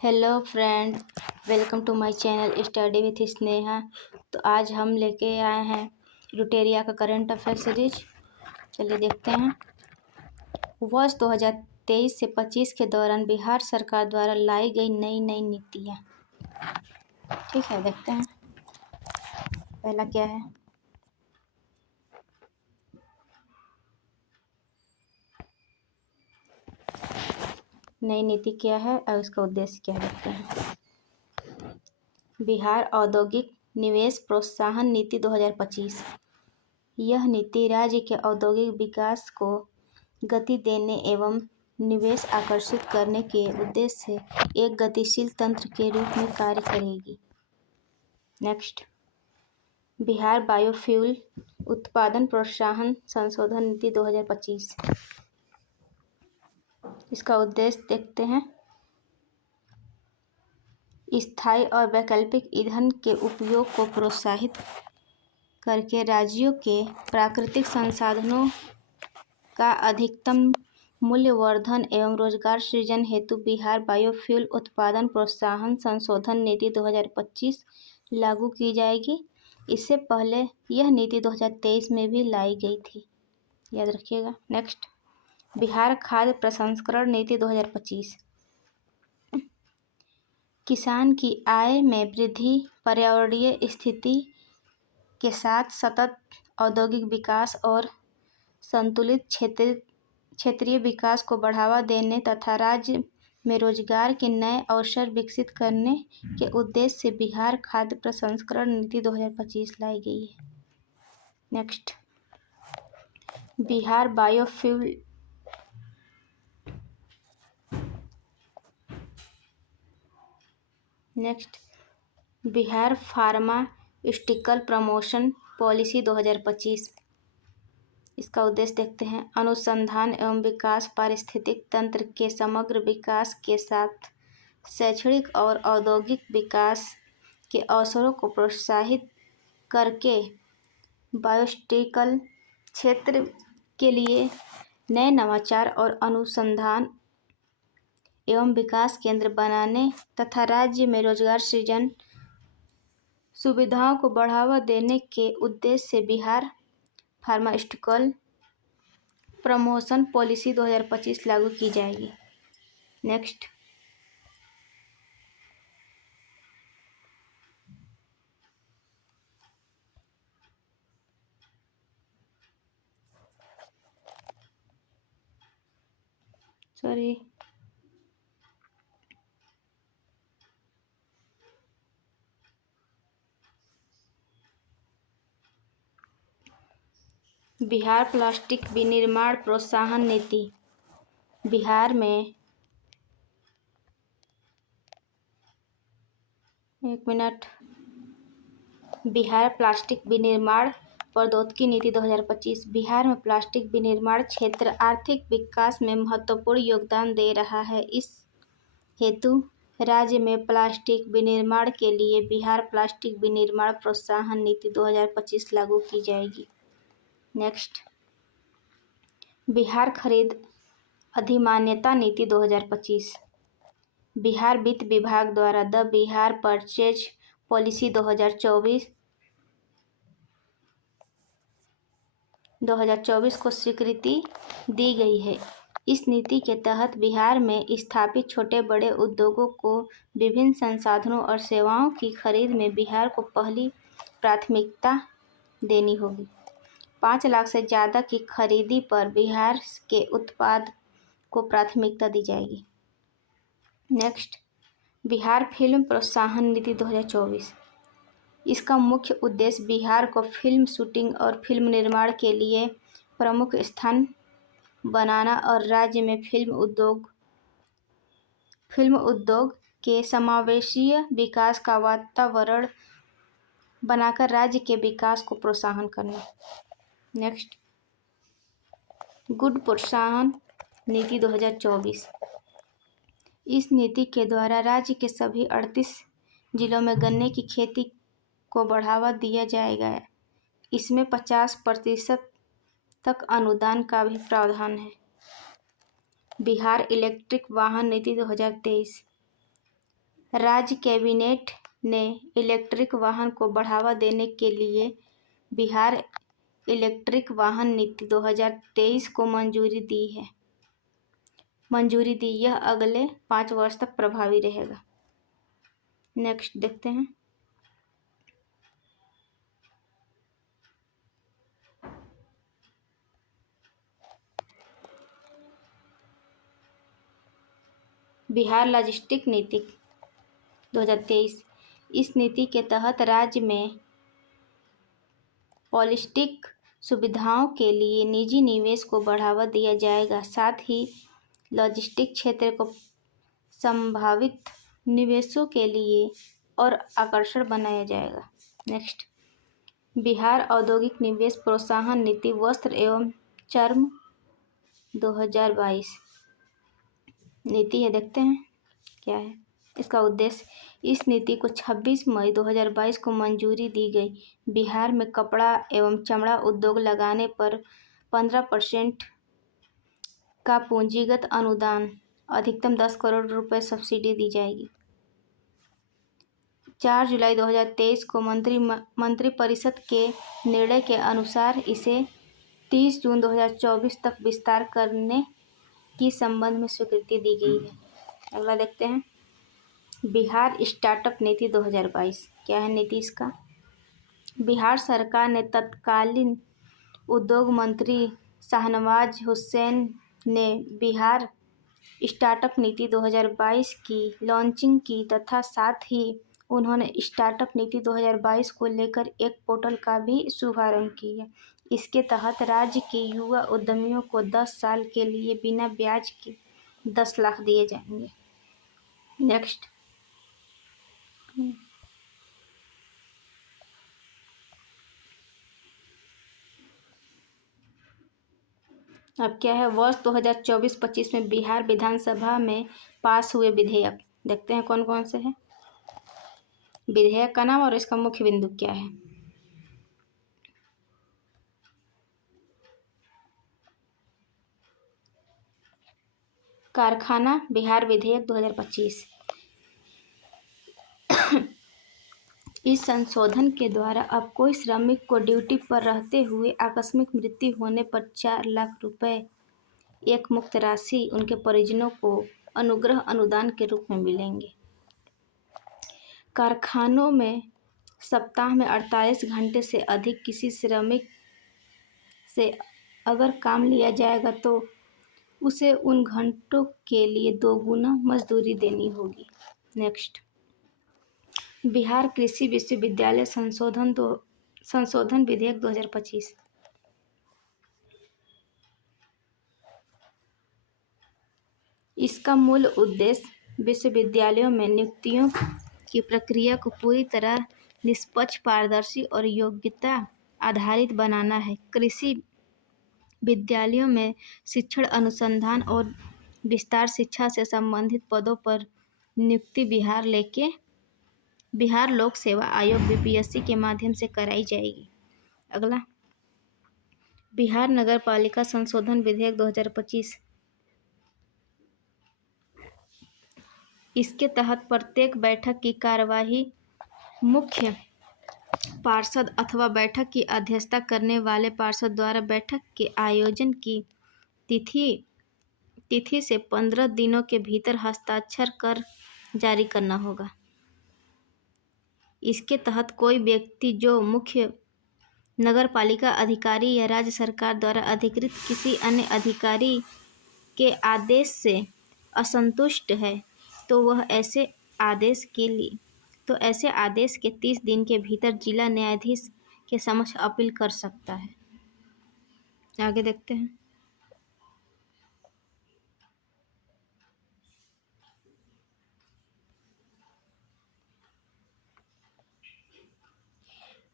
Hello friend, welcome to my channel study with Sneha. तो आज हम लेके आए हैं रुटेरिया का करंट अफेयर सीरीज। चलिए देखते हैं। वर्ष 2023 से 25 के दौरान बिहार सरकार द्वारा लाई गई नई नई नीतियाँ। ठीक है, देखते हैं पहला क्या है। नई नीति क्या है और उसका उद्देश्य क्या है, देखते हैं। बिहार औद्योगिक निवेश प्रोत्साहन नीति 2025। यह नीति राज्य के औद्योगिक विकास को गति देने एवं निवेश आकर्षित करने के उद्देश्य से एक गतिशील तंत्र के रूप में कार्य करेगी। नेक्स्ट, बिहार बायोफ्यूल उत्पादन प्रोत्साहन संशोधन नीति 2025। इसका उद्देश्य देखते हैं। स्थायी और वैकल्पिक ईंधन के उपयोग को प्रोत्साहित करके राज्यों के प्राकृतिक संसाधनों का अधिकतम मूल्यवर्धन एवं रोजगार सृजन हेतु बिहार बायोफ्यूल उत्पादन प्रोत्साहन संशोधन नीति 2025 लागू की जाएगी। इससे पहले यह नीति 2023 में भी लाई गई थी, याद रखिएगा। नेक्स्ट, बिहार खाद्य प्रसंस्करण नीति 2025। किसान की आय में वृद्धि, पर्यावरणीय स्थिति के साथ सतत औद्योगिक विकास और संतुलित क्षेत्रीय विकास को बढ़ावा देने तथा राज्य में रोजगार के नए अवसर विकसित करने के उद्देश्य से बिहार खाद्य प्रसंस्करण नीति 2025 लाई गई है। Next, Bihar biofuel Bihar pharmaceutical promotion policy 2025। इसका उद्देश्य देखते हैं। अनुसंधान एवं विकास पारिस्थितिक तंत्र के समग्र विकास के साथ शैक्षणिक और औद्योगिक विकास के अवसरों को प्रोत्साहित करके बायोस्टिकल क्षेत्र के लिए नए नवाचार और अनुसंधान एवं विकास केंद्र बनाने तथा राज्य में रोजगार सृजन सुविधाओं को बढ़ावा देने के उद्देश्य से बिहार फार्मास्यूटिकल प्रमोशन पॉलिसी 2025 लागू की जाएगी। नेक्स्ट, बिहार प्लास्टिक विनिर्माण प्रोत्साहन नीति। बिहार में बिहार प्लास्टिक विनिर्माण प्रौद्योगिकी नीति 2025। बिहार में प्लास्टिक विनिर्माण क्षेत्र आर्थिक विकास में महत्वपूर्ण योगदान दे रहा है। इस हेतु राज्य में प्लास्टिक विनिर्माण के लिए बिहार प्लास्टिक विनिर्माण प्रोत्साहन नीति 2025 लागू की जाएगी। नेक्स्ट, बिहार खरीद अधिमान्यता नीति 2025। बिहार वित्त विभाग द्वारा द बिहार परचेज पॉलिसी 2024 को स्वीकृति दी गई है। इस नीति के तहत बिहार में स्थापित छोटे बड़े उद्योगों को विभिन्न संसाधनों और सेवाओं की खरीद में बिहार को पहली प्राथमिकता देनी होगी। 5 लाख से ज़्यादा की खरीदी पर बिहार के उत्पाद को प्राथमिकता दी जाएगी। नेक्स्ट, बिहार फिल्म प्रोत्साहन नीति 2024। इसका मुख्य उद्देश्य बिहार को फिल्म शूटिंग और फिल्म निर्माण के लिए प्रमुख स्थान बनाना और राज्य में फिल्म उद्योग के समावेशी विकास का वातावरण बनाकर राज्य के विकास को प्रोत्साहन करना। नेक्स्ट, गुड़ प्रोत्साहन नीति 2024। इस नीति के द्वारा राज्य के सभी 38 जिलों में गन्ने की खेती को बढ़ावा दिया जाएगा। इसमें 50% तक अनुदान का भी प्रावधान है। बिहार इलेक्ट्रिक वाहन नीति 2023। राज्य कैबिनेट ने इलेक्ट्रिक वाहन को बढ़ावा देने के लिए बिहार इलेक्ट्रिक वाहन नीति 2023 को मंजूरी दी। यह अगले 5 वर्ष तक प्रभावी रहेगा। नेक्स्ट देखते हैं। बिहार लॉजिस्टिक नीति 2023। इस नीति के तहत राज्य में लॉजिस्टिक सुविधाओं के लिए निजी निवेश को बढ़ावा दिया जाएगा। साथ ही लॉजिस्टिक क्षेत्र को संभावित निवेशों के लिए और आकर्षक बनाया जाएगा। नेक्स्ट, बिहार औद्योगिक निवेश प्रोत्साहन नीति वस्त्र एवं चर्म 2022 नीति है। देखते हैं क्या है इसका उद्देश्य। इस नीति को 26 मई 2022 को मंजूरी दी गई। बिहार में कपड़ा एवं चमड़ा उद्योग लगाने पर 15% का पूंजीगत अनुदान, अधिकतम 10 करोड़ रुपए सब्सिडी दी जाएगी। 4 जुलाई 2023 को मंत्रिपरिषद के निर्णय के अनुसार इसे 30 जून 2024 तक विस्तार करने की संबंध में स्वीकृति दी गई है। अगला देखते हैं, बिहार स्टार्टअप नीति 2022। क्या है नीति इसका? बिहार सरकार ने तत्कालीन उद्योग मंत्री शाहनवाज हुसैन ने बिहार स्टार्टअप नीति 2022 की लॉन्चिंग की तथा साथ ही उन्होंने स्टार्टअप नीति 2022 को लेकर एक पोर्टल का भी शुभारंभ किया। इसके तहत राज्य के युवा उद्यमियों को 10 साल के लिए बिना ब्याज के 10 लाख दिए जाएंगे। नेक्स्ट, अब क्या है, वर्ष 2024-25 में बिहार विधानसभा में पास हुए विधेयक। देखते हैं कौन कौन से हैं। विधेयक का नाम और इसका मुख्य बिंदु क्या है। कारखाना बिहार विधेयक 2025। इस संशोधन के द्वारा अब कोई श्रमिक को ड्यूटी पर रहते हुए आकस्मिक मृत्यु होने पर 4 लाख रुपए एक मुक्त राशि उनके परिजनों को अनुग्रह अनुदान के रूप में मिलेंगे। कारखानों में सप्ताह में 48 घंटे से अधिक किसी श्रमिक से अगर काम लिया जाएगा तो उसे उन घंटों के लिए 2 गुना मजदूरी देनी होगी। नेक्स्ट, बिहार कृषि विश्वविद्यालय संशोधन विधेयक 2025। इसका मूल उद्देश्य विश्वविद्यालयों में नियुक्तियों की प्रक्रिया को पूरी तरह निष्पक्ष, पारदर्शी और योग्यता आधारित बनाना है। कृषि विद्यालयों में शिक्षण, अनुसंधान और विस्तार शिक्षा से संबंधित पदों पर नियुक्ति बिहार लोक सेवा आयोग बीपीएससी के माध्यम से कराई जाएगी। अगला, बिहार नगर पालिका संशोधन विधेयक 2025। इसके तहत प्रत्येक बैठक की कार्यवाही मुख्य पार्षद अथवा बैठक की अध्यक्षता करने वाले पार्षद द्वारा बैठक के आयोजन की तिथि से 15 दिनों के भीतर हस्ताक्षर कर जारी करना होगा। इसके तहत कोई व्यक्ति जो मुख्य नगर पालिका अधिकारी या राज्य सरकार द्वारा अधिकृत किसी अन्य अधिकारी के आदेश से असंतुष्ट है तो वह ऐसे आदेश के 30 दिन के भीतर जिला न्यायाधीश के समक्ष अपील कर सकता है। आगे देखते हैं,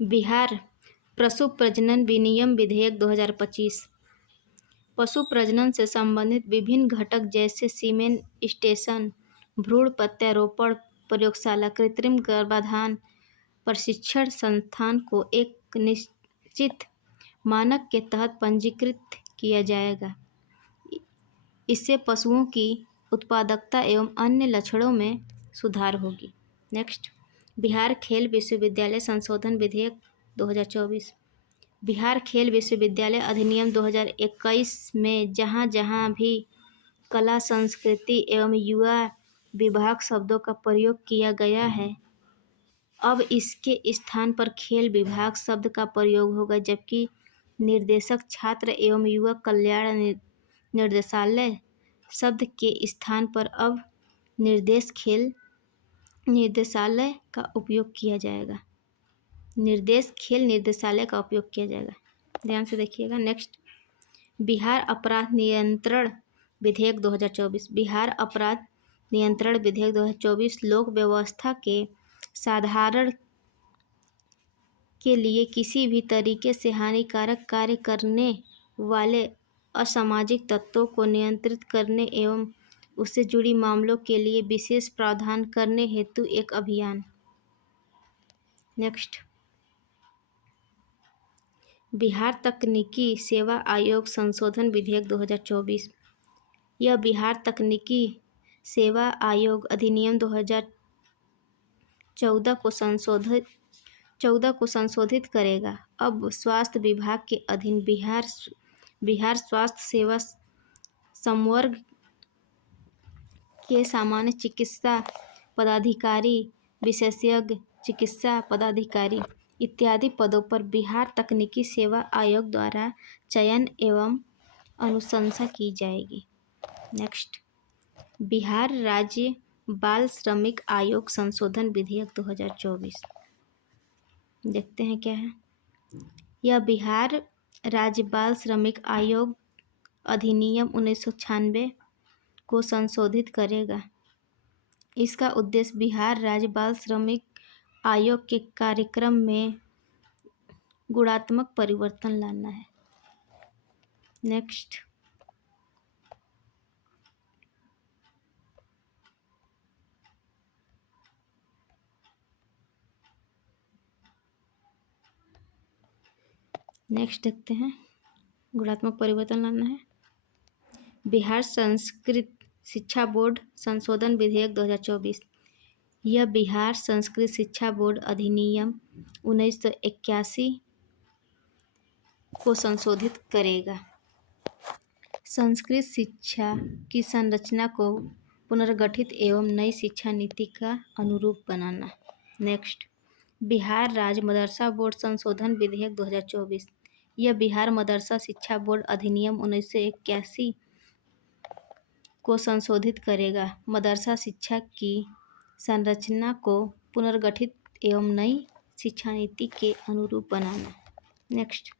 बिहार पशु प्रजनन विनियम विधेयक 2025। पशु प्रजनन से संबंधित विभिन्न घटक जैसे सीमेन स्टेशन, भ्रूण प्रत्यारोपण प्रयोगशाला, कृत्रिम गर्भाधान प्रशिक्षण संस्थान को एक निश्चित मानक के तहत पंजीकृत किया जाएगा। इससे पशुओं की उत्पादकता एवं अन्य लक्षणों में सुधार होगी। नेक्स्ट, बिहार खेल विश्वविद्यालय संशोधन विधेयक 2024। बिहार खेल विश्वविद्यालय अधिनियम 2021 में जहाँ जहाँ भी कला, संस्कृति एवं युवा विभाग शब्दों का प्रयोग किया गया है, अब इसके स्थान पर खेल विभाग शब्द का प्रयोग होगा, जबकि निर्देशक छात्र एवं युवा कल्याण निर्देशालय शब्द के स्थान पर अब निर्देश खेल निर्देशालय का उपयोग किया जाएगा। निर्देश खेल निर्देशालय का उपयोग किया जाएगा। ध्यान से देखिएगा। नेक्स्ट, बिहार अपराध नियंत्रण विधेयक 2024। बिहार अपराध नियंत्रण विधेयक 2024 लोक व्यवस्था के साधारण के लिए किसी भी तरीके से हानिकारक कार्य करने वाले असामाजिक तत्वों को नियंत्रित करने एवं उससे जुड़ी मामलों के लिए विशेष प्रावधान करने हेतु एक अभियान। नेक्स्ट, बिहार तकनीकी सेवा आयोग संशोधन विधेयक 2024। यह बिहार तकनीकी सेवा आयोग अधिनियम 2014 को संशोधित करेगा। अब स्वास्थ्य विभाग के अधीन बिहार स्वास्थ्य सेवा संवर्ग के सामान्य चिकित्सा पदाधिकारी, विशेषज्ञ चिकित्सा पदाधिकारी इत्यादि पदों पर बिहार तकनीकी सेवा आयोग द्वारा चयन एवं अनुशंसा की जाएगी। नेक्स्ट, बिहार राज्य बाल श्रमिक आयोग संशोधन विधेयक 2024। देखते हैं क्या है। यह बिहार राज्य बाल श्रमिक आयोग अधिनियम 1996 को संशोधित करेगा। इसका उद्देश्य बिहार राज्य बाल श्रमिक आयोग के कार्यक्रम में गुणात्मक परिवर्तन लाना है। नेक्स्ट, देखते हैं। गुणात्मक परिवर्तन लाना है। बिहार संस्कृत शिक्षा बोर्ड संशोधन विधेयक 2024। यह बिहार संस्कृत शिक्षा बोर्ड अधिनियम 1981 को संशोधित करेगा। संस्कृत शिक्षा की संरचना को पुनर्गठित एवं नई शिक्षा नीति का अनुरूप बनाना। नेक्स्ट, बिहार राज्य मदरसा बोर्ड संशोधन विधेयक 2024। यह बिहार मदरसा शिक्षा बोर्ड अधिनियम 1981 को संशोधित करेगा। मदरसा शिक्षा की संरचना को पुनर्गठित एवं नई शिक्षा नीति के अनुरूप बनाना। नेक्स्ट,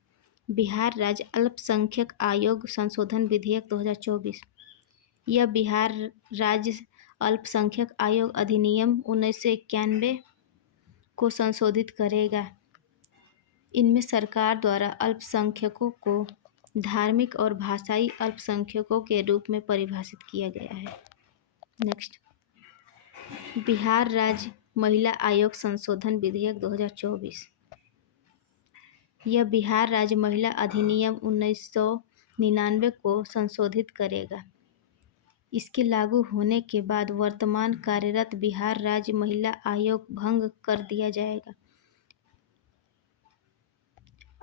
बिहार राज्य अल्पसंख्यक आयोग संशोधन विधेयक 2024। यह बिहार राज्य अल्पसंख्यक आयोग अधिनियम 1991 को संशोधित करेगा। इनमें सरकार द्वारा अल्पसंख्यकों को धार्मिक और भाषाई अल्पसंख्यकों के रूप में परिभाषित किया गया है। नेक्स्ट, बिहार राज्य महिला आयोग संशोधन विधेयक 2024। यह बिहार राज्य महिला अधिनियम 1999 को संशोधित करेगा। इसके लागू होने के बाद वर्तमान कार्यरत बिहार राज्य महिला आयोग भंग कर दिया जाएगा।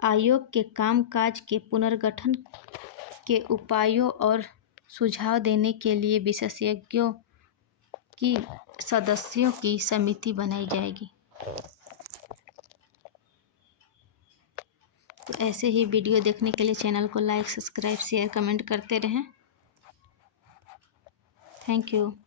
आयोग के कामकाज के पुनर्गठन के उपायों और सुझाव देने के लिए विशेषज्ञों की सदस्यों की समिति बनाई जाएगी। तो ऐसे ही वीडियो देखने के लिए चैनल को लाइक, सब्सक्राइब, शेयर, कमेंट करते रहें। Thank you.